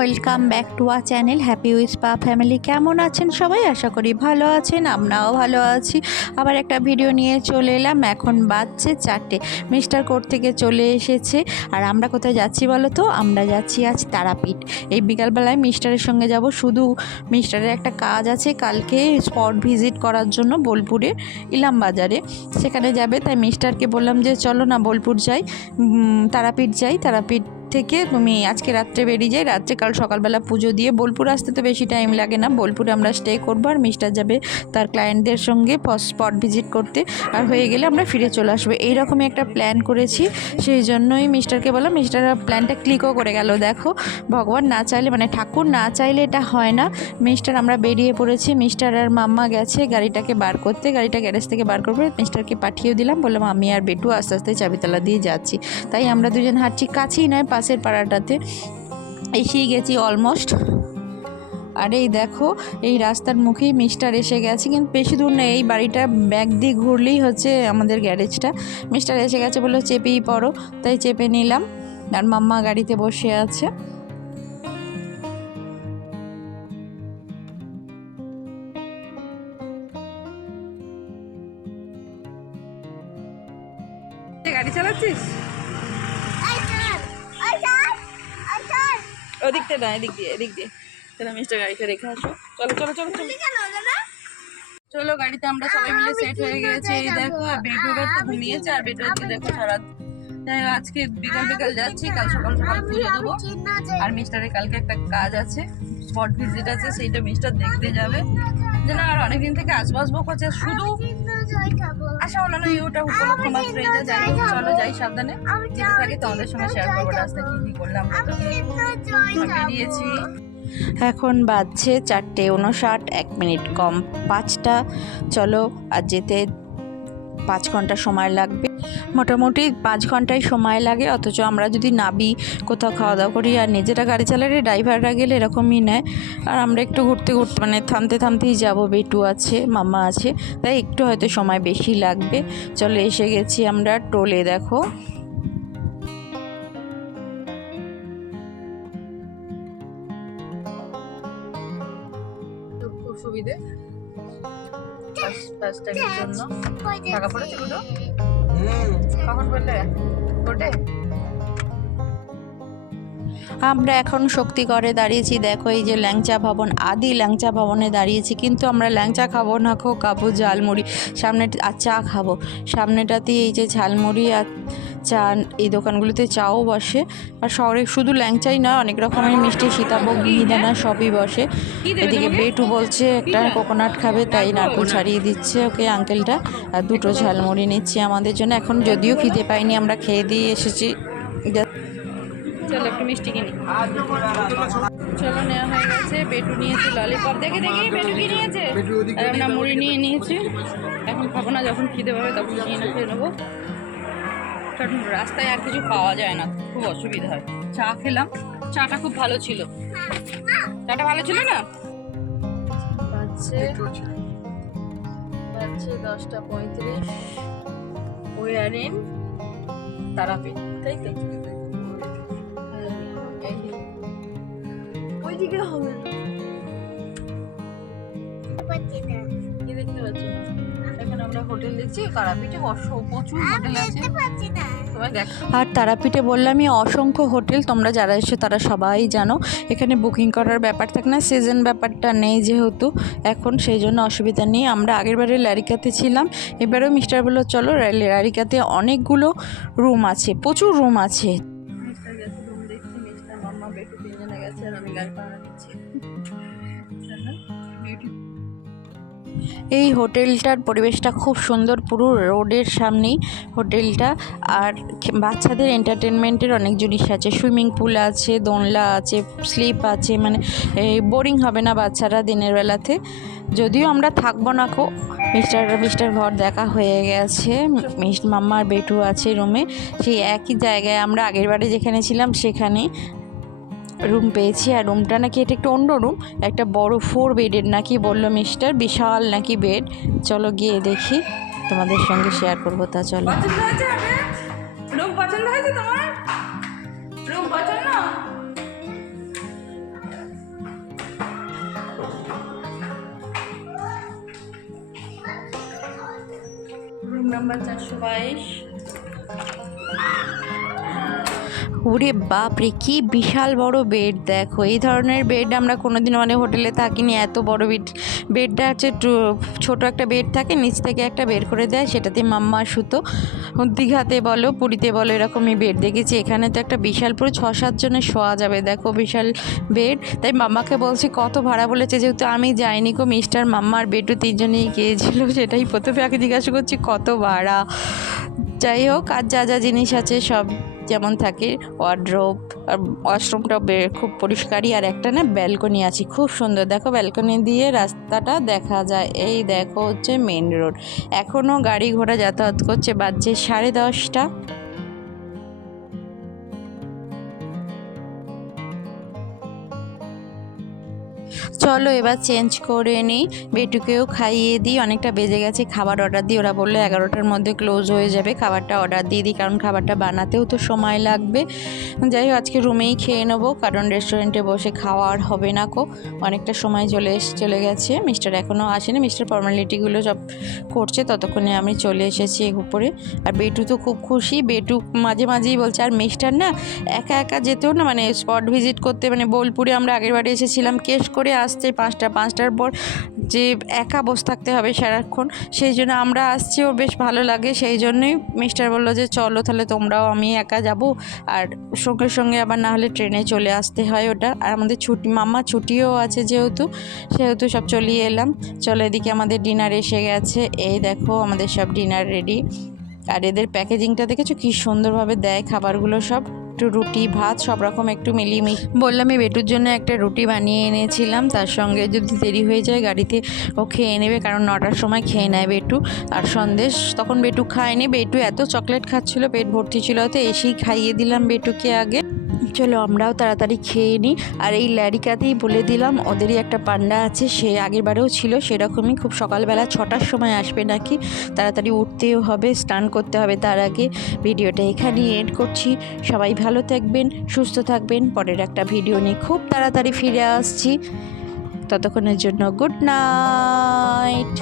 Welcome back to a channel happy with পা family কেমন আছেন সবাই? আশা করি ভালো আছেন, আমরাও ভালো আছি। আবার একটা ভিডিও নিয়ে চলে এলাম। এখন বাজছে চারটে। মিস্টার কোর্ট থেকে চলে এসেছে। আর আমরা কোথায় যাচ্ছি বলো তো? আমরা যাচ্ছি আজ তারাপীঠ। এই বিকালবেলায় মিস্টারের সঙ্গে যাব। শুধু মিস্টারের একটা কাজ আছে কালকে স্পট ভিজিট করার জন্য বোলপুরে ইলাম বাজারে। সেখানে যাবে। তাই মিস্টারকে বললাম যে, চলো না বোলপুর যাই। তারাপীঠ যাই। তারাপীঠ থেকে তুমি আজকে রাত্রে বেরিয়ে যাই। রাত্রে কাল সকালবেলা পুজো দিয়ে বোলপুর আসতে তো বেশি টাইম লাগে না। বোলপুরে আমরা স্টে করব আর মিস্টার যাবে তার ক্লায়েন্টদের সঙ্গে স্পট ভিজিট করতে। আর হয়ে গেলে আমরা ফিরে চলে আসব। এইরকমই একটা প্ল্যান করেছি। সেই জন্যই মিস্টারকে বললাম, মিস্টার প্ল্যানটা ক্লিকও করে গেল। দেখো, ভগবান না চাইলে মানে ঠাকুর না চাইলে এটা হয় না। মিস্টার, আমরা বেরিয়ে পড়েছি। মিস্টার আর মাম্মা গেছে। গাড়িটাকে বার করতে, গাড়িটা গ্যারেজ থেকে বার করবে। মিস্টারকে পাঠিয়ে দিলাম। বললাম, আমি আর বেটু আস্তে আস্তে চাবিতলা দিয়ে যাচ্ছি। তাই আমরা দুজন হাঁটছি। কাছেই নয় পাশের পাড়াটাতে। এসেই গেছি অলমোস্ট আর এই দেখো, এই রাস্তার মুখেই মিস্টার এসে গেছে। কিন্তু বেশি দূর নেই এই বাড়িটা ব্যাগ দিয়ে ঘুরলেই হচ্ছে আমাদের গ্যারেজটা মিস্টার এসে গেছে বলল চেপেই পড়ো, তাই চেপে নিলাম। আর মাম্মা গাড়িতে বসে আছে। গাড়ি চালাচ্ছিস? ওদিকটা না এদিক দিয়ে এদিক দিয়ে। তাহলে মিস্টার গাড়িটা রেখে আসো চলো চলো চলো চলো। চলো গাড়িতে আমরা সবাই মিলে সেট হয়ে গেছে। এই দেখো বেডরুমের তো ঘুমিয়েছে আর বেডরুমকে দেখো সারা হোক, আজকে বিকাল বিকাল যাচ্ছি কাল সকাল সকাল পুজো দেবো। আর মিস্টারের কালকে একটা কাজ আছে স্পট ভিজিট আছে সেইটা মিস্টার দেখতে যাবে। যে না আর অনেকদিন থেকে আসব আসবাসবো করছে শুধু আশা ক্ষমা করে দিতে যাই হোক চলো যাই সাবধানে। যেতে থাকি তোমাদের সঙ্গে শেয়ার করব রাস্তা কি কি করলাম বেরিয়েছি এখন বাজছে চারটে উনষাট এক মিনিট কম পাঁচটা। চলো আর যেতে পাঁচ ঘণ্টা সময় লাগবে। মোটামুটি পাঁচ ঘন্টায় সময় লাগে, অথচ আমরা যদি নাবি, কোথাও খাওয়া দাওয়া করি, আর নিজেরা গাড়ি চালালে ড্রাইভাররা গেলে এরকমই নেয়। আর আমরা একটু ঘুরতে ঘুরতে মানে থামতে থামতেই যাব, বেটু আছে, মামা আছে, তাই একটু হয়তো সময় বেশি লাগবে। চলো এসে গেছি আমরা টোলে, দেখো। সুবিধে। ফার্স্ট টাইমের জন্য। টাকা পড়েছে আমরা এখন শক্তিগড়ে দাঁড়িয়েছি। দেখো, এই যে ল্যাংচা ভবন, আদি ল্যাংচা ভবনে দাঁড়িয়েছি। কিন্তু আমরা ল্যাংচা খাব না খো, খাব ঝালমুড়ি। সামনে আর চা খাব। সামনেটাতেই এই যে ঝালমুড়ি আর চা এই দোকানগুলোতে চাও বসে। আর শহরে শুধু ল্যাংচাই না অনেক রকমের মিষ্টি সীতাভোগ মিহিদানা সবই বসে। এদিকে বেটু বলছে একটা কোকোনাট খাবে তাই নারকেল ছাড়িয়ে দিচ্ছে ওকে আঙ্কেলটা আর দুটো ঝালমুড়ি নিচ্ছি আমাদের জন্য। এখন যদিও খিদে পাইনি আমরা খেয়ে দিয়ে এসেছি। চলো একটু মিষ্টি কিনি। চলো নেওয়া হয়ে গেছে। বেটু নিয়েছে ললিপপ দেখে দেখি বেটু কি নিয়েছে? আমরা মুড়ি নিয়ে নিয়েছি। এখন খাব না যখন খিদে পাবে তখন নিয়ে না খেয়ে নেব। কারণ রাস্তায় আর কিছু পাওয়া যায় না খুব অসুবিধা হয়। চা খেলাম চাটা খুব ভালো ছিল। চাটা ভালো ছিল না? বাজছে দশটা পঁয়ত্রিশ। ওয়ারিং তারাপীঠ তাই তো? ওইদিকে হবে কি দেখতে পাচ্ছি এখন আমরা হোটেল দেখছি তারাপীঠে প্রচুর হোটেল আছে। আর তারাপীঠে বললামই অসংখ্য হোটেল তোমরা যারা এসে তারা সবাই জানো। এখানে বুকিং করার ব্যাপার থাকে না সিজন ব্যাপারটা নেই যেহেতু। এখন সেই জন্য অসুবিধা নেই। আমরা আগের বারে ল্যারিকাতে ছিলাম এবারেও মিস্টার বলল চলো ল্যারিকাতে অনেকগুলো রুম আছে প্রচুর রুম আছে। মিস্টার গেছে রুম দেখছি মিস্টার মাম্মা বেটু তিনজনে গেছে আর আমি গাড়ি এই হোটেলটার পরিবেশটা খুব সুন্দর, পুরো রোডের সামনেই হোটেলটা। আর বাচ্চাদের এন্টারটেনমেন্টের অনেক জিনিস আছে। সুইমিং পুল আছে, দোলনা আছে, স্লিপ আছে মানে বোরিং হবে না বাচ্চারা দিনের বেলাতে। যদিও আমরা থাকব না কো। মিস্টার মিস্টার ঘর দেখা হয়ে গেছে। মাম্মার বেটু আছে রুমে। সেই একই জায়গায় আমরা আগের বারে যেখানে ছিলাম সেখানে রুম পেয়েছি আর রুমটা নাকি এটা একটু অন্য রুম একটা বড় ফোর বেডের নাকি বলল মিস্টার বিশাল নাকি বেড চলো গিয়ে দেখি, তোমাদের সঙ্গে শেয়ার করব তা চলো। রুম নাম্বার চারশো বাইশ। ওরে বাপরে, কি বিশাল বড় বেড দেখো। এই ধরনের বেড আমরা কোনোদিন মানে হোটেলে থাকিনি, এত বড় বেড বেডটা হচ্ছে ছোট একটা বেড থাকে, নিচ থেকে একটা বের করে দেয়, সেটাতে মাম্মা সুতো দীঘাতে বলো, পুরীতে বলো, এরকমই বেড দেখেছি। এখানে তো একটা বিশাল পুরো ছ সাতজনের শোয়া যাবে, দেখো, বিশাল বেড তাই মাম্মাকে বলছি, কত ভাড়া বলেছে, যেহেতু আমি যাইনি কো মিস্টার মাম্মার বেডও তিনজনেই গিয়েছিল, সেটাই প্রথমে আগে জিজ্ঞাসা করছি, কত ভাড়া? যাই হোক, আর যা যা জিনিস আছে সব। যেমন থাকে ওয়ার্ড্রোপ আর ওয়াশরুমটা খুব পরিষ্কারই, আর একটা না ব্যালকনি আছে, খুব সুন্দর। দেখো ব্যালকনি দিয়ে রাস্তাটা দেখা যায়। এই দেখো হচ্ছে মেন রোড এখনও গাড়ি ঘোড়া যাতায়াত করছে, বাজছে সাড়ে দশটা। চলো এবার চেঞ্জ করে নিই। বেটুকেও খাইয়ে দিই। অনেকটা বেজে গেছে, খাবার অর্ডার দিই ওরা বলল এগারোটার মধ্যে ক্লোজ হয়ে যাবে। খাবারটা অর্ডার দিয়ে দিই, কারণ খাবারটা বানাতেও তো সময় লাগবে। যাই হোক, আজকে রুমেই খেয়ে নেব, কারণ রেস্টুরেন্টে বসে খাওয়া আর হবে না কো। অনেকটা সময় চলে এস, চলে গেছে। মিস্টার এখনও আসেনি। মিস্টার ফর্মালিটিগুলো সব করছে। ততক্ষণে আমি চলে এসেছি উপরে। আর বেটু তো খুব খুশি। বেটু মাঝে মাঝেই বলছে, আর মিস্টার না একা একা যেতেও না মানে স্পট ভিজিট করতে মানে বোলপুরে আমরা আগের বারে এসেছিলাম, কেস করে আসছে পাঁচটা, পাঁচটার পর যে একা বসে থাকতে হবে সারাক্ষণ, সেই জন্য আমরা আসছি ওর বেশ ভালো লাগে। সেই জন্যই মিস্টার বলল যে, চলো তাহলে তোমরাও আমি একা যাব আর সঙ্গে সঙ্গে আবার না হলে ট্রেনে চলে আসতে হয় ওটা। আর আমাদের ছুটি মাম্মা ছুটিও আছে যেহেতু, সেহেতু সব চলিয়ে এলাম। চলো এদিকে আমাদের ডিনার এসে গেছে। এই দেখো আমাদের সব ডিনার রেডি আর এদের প্যাকেজিংটা দেখেছ? কি সুন্দরভাবে দেয় খাবারগুলো সব। একটু রুটি, ভাত, সব রকম একটু মিলিয়ে মিশ বললাম, এই বেটুর জন্য একটা রুটি বানিয়ে এনেছিলাম। তার সঙ্গে যদি দেরি হয়ে যায়, গাড়িতে ও খেয়ে নেবে, কারণ নটার সময় খেয়ে নেয় বেটু। আর সন্দেশ, তখন বেটু খায়নি। বেটু এত চকলেট খাচ্ছিল, পেট ভর্তি ছিল তো এসেই খাইয়ে দিলাম বেটুকে আগে। চলো আমরাও তাড়াতাড়ি খেয়ে নিই। আর এই ল্যারিকাতেই বলে দিলাম, ওদেরই একটা পান্ডা আছে, সে আগের বারেও ছিল, সেরকমই খুব সকালবেলা ছটার সময় আসবে নাকি, তাড়াতাড়ি উঠতেও হবে, স্নান করতে হবে তার আগে। ভিডিওটা এখানেই এন্ড করছি। সবাই ভালো থাকবেন, সুস্থ থাকবেন, পরের একটা ভিডিও নিয়ে খুব তাড়াতাড়ি ফিরে আসছি। ততক্ষণের জন্য গুড নাইট